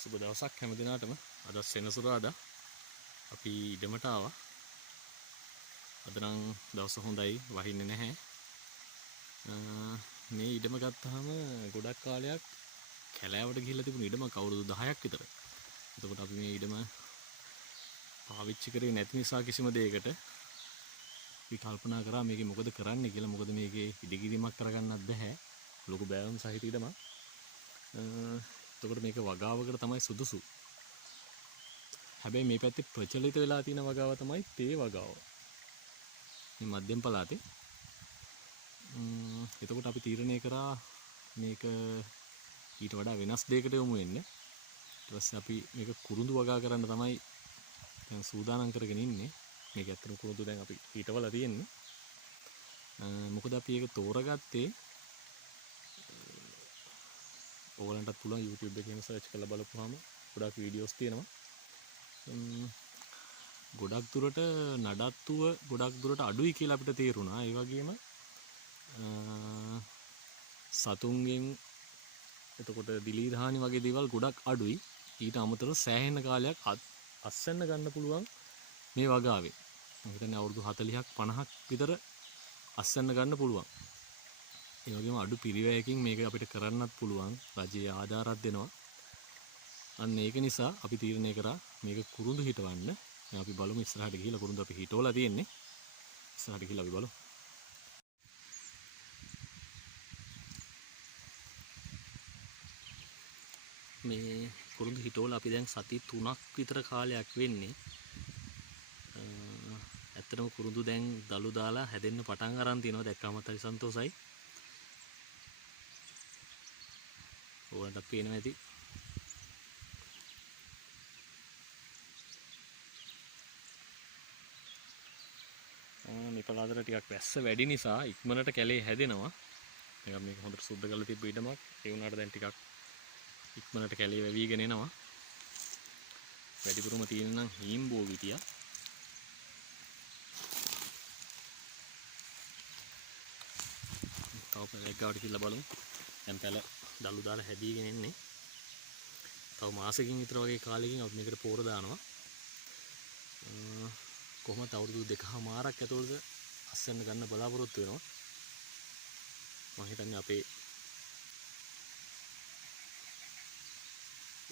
සුබ දවසක් හැම දිනාටම. අද සෙනසුරාදා අපි ඉඩමට ආවා. අද නම් දවස හොඳයි, වහින්නේ නැහැ. මේ ඉඩම ගත්තාම ගොඩක් කාලයක් කැලෑවට ගිහිල්ලා තිබුණ ඉඩමක් අවුරුදු 10ක් විතර. එතකොට අපි මේ ඉඩම පාවිච්චි කරේ නැති නිසා කිසිම දෙයකට අපි කල්පනා කරා මේකේ මොකද කරන්නේ කියලා. මොකද මේකේ ඉදිකිරීමක් කරගන්නත් බැහැ. ලොකු බෑවුම් සහිත ඉඩමක්. එතකොට මේක වගාවකට තමයි සුදුසු. හැබැයි මේ පැත්තේ ප්‍රචලිත වෙලා තියෙන වගාව තමයි තේ වගාව. මේ මධ්‍යම පළාතේ. එතකොට අපි තීරණය කරා මේක ඊට වඩා වෙනස් දෙයකට යොමු වෙන්න. ඊට පස්සේ අපි මේක කුරුඳු වගා කරන්න තමයි දැන් සූදානම් කරගෙන ඉන්නේ. මේක ඇත්තටම කුරුඳු දැන් අපි ඊටවල තියෙන්නේ. මොකද අපි ඒක තෝරගත්තේ ඕගලන්ටත් පුළුවන් YouTube එකේම සර්ච් කරලා බලපුවාම ගොඩක් වීඩියෝස් තියෙනවා. ගොඩක් දුරට නඩත්තුව ගොඩක් දුරට අඩුයි කියලා අපිට තේරුණා. ඒ වගේම සතුන්ගෙන් එතකොට දිලීර හානි වගේ දේවල් ගොඩක් අඩුයි. ඊට අමතරව සෑහෙන කාලයක් අස්සන්න ගන්න පුළුවන් මේ වගාවේ. මම හිතන්නේ අවුරුදු 40ක් 50ක් විතර අස්සන්න ගන්න පුළුවන්. ඒ වගේම අඩු පිරිවැයකින් මේක අපිට කරන්නත් පුළුවන්. රජයේ ආධාරات දෙනවා. අන්න ඒක නිසා අපි තීරණය කරා මේක කුරුඳු හිටවන්න. දැන් අපි බලමු ඉස්සරහට ගිහිල්ලා කුරුඳු අපි හිටවලා තියෙන්නේ. ඉස්සරහට ගිහිල්ලා අපි බලමු. මේ කුරුඳු හිටවලා අපි දැන් සති 3ක් විතර කාලයක් වෙන්නේ. ඇත්තටම කුරුඳු දැන් දළු දාලා හැදෙන්න පටන් අරන් තිනවා. දැක්කම හරි සන්තෝසයි. ඕකට පේනවා ඇති. මේ පළාතට ටිකක් වැස්ස වැඩි නිසා ඉක්මනට කැලේ හැදෙනවා. නිකන් මේක හොඳට සුද්ධ කරලා තිබ්බ ඉඩමක්. ඒ වුණාට දැන් ටිකක් ඉක්මනට කැලේ වැවිගෙන එනවා. වැඩිපුරම තියෙන නම් හීම්බෝ විටියා. තව පැලක් ගාවට කියලා බලමු. දැන් පැල දළු දාලා හැදීගෙන එන්නේ. තව මාසෙකින් විතර වගේ කාලෙකින් අපි මේකට පෝර දානවා. කොහොමද අවුරුදු 2කමාරක් ඇතුළත අස්සන්න ගන්න බලාපොරොත්තු වෙනවා. මම හිතන්නේ අපේ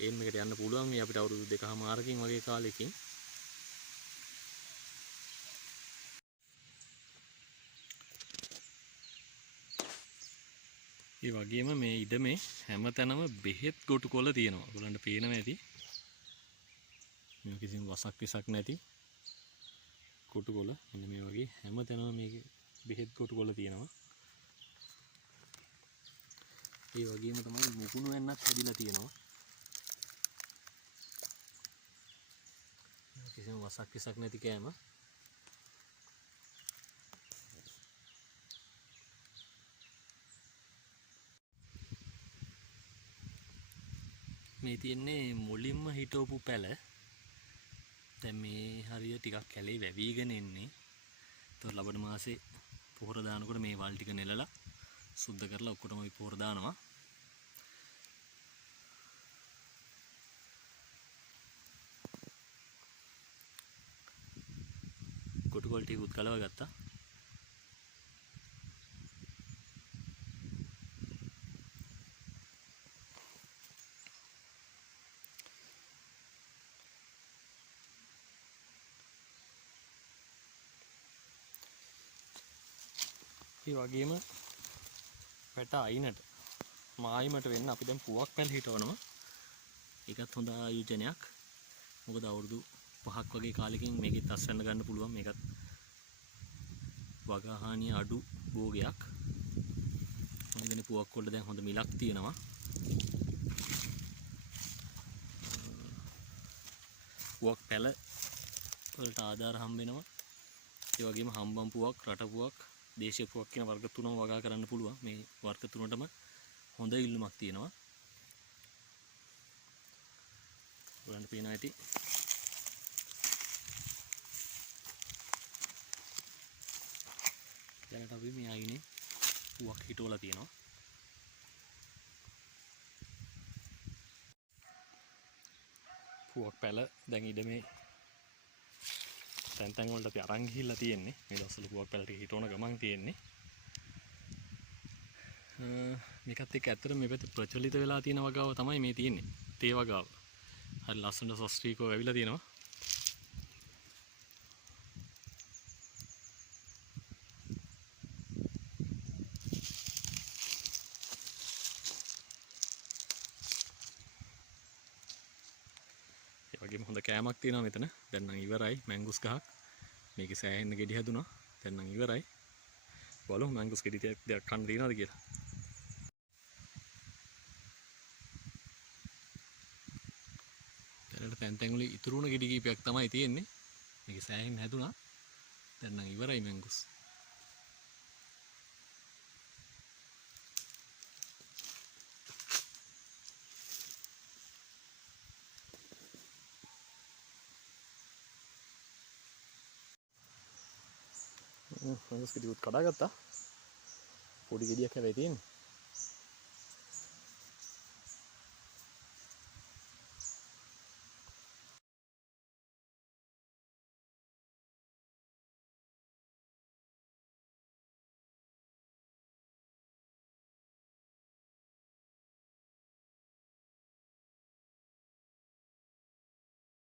එම් එකට යන්න පුළුවන් මේ අපිට අවුරුදු 2කමාරකින් වගේ කාලෙකින්. ඒ වගේම මේ ඉඩමේ හැමතැනම බෙහෙත් ගොටුකොළ තියෙනවා. ඔයගලන්ට පේනවා ඇති. මේ කිසිම වසක් විසක් නැති ගොටුකොළ. මෙන්න මේ වගේ හැමතැනම මේකේ බෙහෙත් ගොටුකොළ තියෙනවා. ඒ වගේම තමයි මුකුණු වෙන්නත් හැදිලා තියෙනවා. කිසිම වසක් විසක් නැති කෑම. මේ තියෙන්නේ මුලින්ම හිටවපු පැල. දැන් මේ හරිය ටිකක් කැලේ වැවිගෙන එන්නේ. ඒතකොට ලබන මාසේ පොහොර දානකොට මේ වල් ටික නෙලලා සුද්ධ කරලා ඔක්කොටම අපි පොහොර දානවා. කොටුකොල් ටික උත් කලව ගත්තා. ඒ වගේම පැට අයිනට මායිමට වෙන්න අපි දැන් පුවක් පැල් හිටවනවා. ඒකත් හොඳ ආයෝජනයක්. මොකද අවුරුදු 5ක් වගේ කාලෙකින් මේකෙත් අස්වැන්න ගන්න පුළුවන්. මේකත් වගා හානිය අඩු භෝගයක්. මම හිතන්නේ පුවක් වල දැන් හොඳ මිලක් තියෙනවා. පුවක් පැල වලට ආධාර හම්බ වෙනවා. ඒ වගේම හම්බම් පුවක්, රට පුවක්, දේශීය පුවක් කියන වර්ග තුනම වගා කරන්න පුළුවන්. මේ වර්ග තුනටම හොඳ ඉල්ලුමක් තියෙනවා. ඔයගොල්ලන්ට පේනවා ඇති. දැනට අපි මේ අයිනේ පුවක් හිටවලා තියෙනවා. පුවක් පැල දැන් ඉඩ මේ තැන් තැන් වලට අපි අරන් ගිහිල්ලා තියෙන්නේ. මේ දවස්වල පුවක් පැල ටික හිටවන ගමන් තියෙන්නේ. මේකත් එක්ක ඇත්තට මේ පැත්තේ ප්‍රචලිත වෙලා තියෙන වගාව තමයි මේ තියෙන්නේ. තේ වගාව. හරි ලස්සනට සස්ත්‍රීකව ඇවිල්ලා තියෙනවා. ඒ වගේම හොඳ කෑමක් තියෙනවා මෙතන. දැන් නම් ඉවරයි මැංගුස් ගහක්. මේකේ සෑහෙන්න ගෙඩි හැදුනා. දැන් නම් ඉවරයි. බලමු මැංගුස් ගෙඩි ටිකක් කන්න දිනනවද කියලා. දැනට තැන් තැන් වල ඉතුරු වුණ ගෙඩි කීපයක් තමයි තියෙන්නේ. මේකේ සෑහෙන්න හැදුනා. දැන් නම් ඉවරයි මැංගුස්. මැංගුස් ගෙඩි උත් කඩාගත්තා. පොඩි ගෙඩියක් හැබැයි තියෙන්නේ.